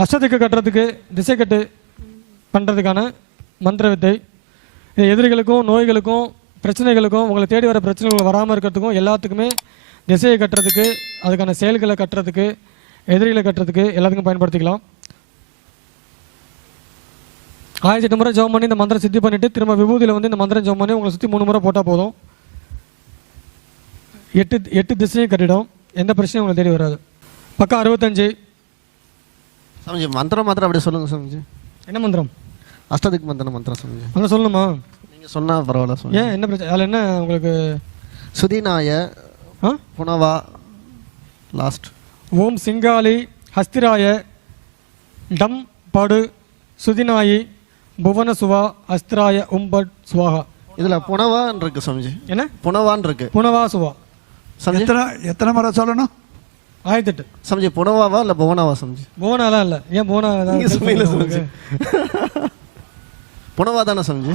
அஷ்டத்துக்கு கட்டுறதுக்கு திசை கட்டு பண்ணுறதுக்கான மந்திர வித்தை. இது எதிரிகளுக்கும் நோய்களுக்கும் பிரச்சனைகளுக்கும் உங்களை தேடி வர பிரச்சனைகள் வராமல் இருக்கிறதுக்கும் எல்லாத்துக்குமே திசையை கட்டுறதுக்கு அதுக்கான செயல்களை கட்டுறதுக்கு எதிரிகளை கட்டுறதுக்கு எல்லாத்துக்கும் பயன்படுத்திக்கலாம். ஆயிரத்தி எட்டு முறை ஜெபம் பண்ணி இந்த மந்திரம் சித்தி பண்ணிட்டு திரும்ப விபூதியில் வந்து இந்த மந்திரம் ஜெபம் பண்ணி உங்களை சுற்றி மூணு முறை போட்டால் போதும். எட்டு எட்டு திசையும் கட்டிடும். எந்த பிரச்சனையும் உங்களை தேடி வராது. பக்கம் அறுபத்தஞ்சு. சாமிஜி மந்திரம் மாத்திரம் அப்படியே சொல்லுங்க சாமிஜி. என்ன மந்திரம்? அஷ்டதிக் மந்திரம் மந்திரம் சாமிஜி. அங்கே சொல்லணுமா? நீங்கள் சொன்னால் பரவாயில்ல சாமி ஏன் என்ன பிரச்சனை? அதில் என்ன உங்களுக்கு? சுதிநாய ஆ? புனவா லாஸ்ட் ஓம் சிங்காலி ஹஸ்திராய டம் படு சுதிநாயி புவன சுவா அஸ்திராய உம்பட் சுவாகா. இதில் புனவான் இருக்கு சாமிஜி. என்ன? புனவான் இருக்கு. புனவா சுவா. சாமிஜி? எத்தனை எத்தனை முறை சொல்லணும்? ஆயிரத்தெட்டு சாமிஜி புனவாவா இல்லை புவனாவா சாமிஜி புவனாலாம் இல்லை. ஏன் புவனா நீங்க பண்ணுமா உங்களுக்கு? புனவா தானே சாமிஜி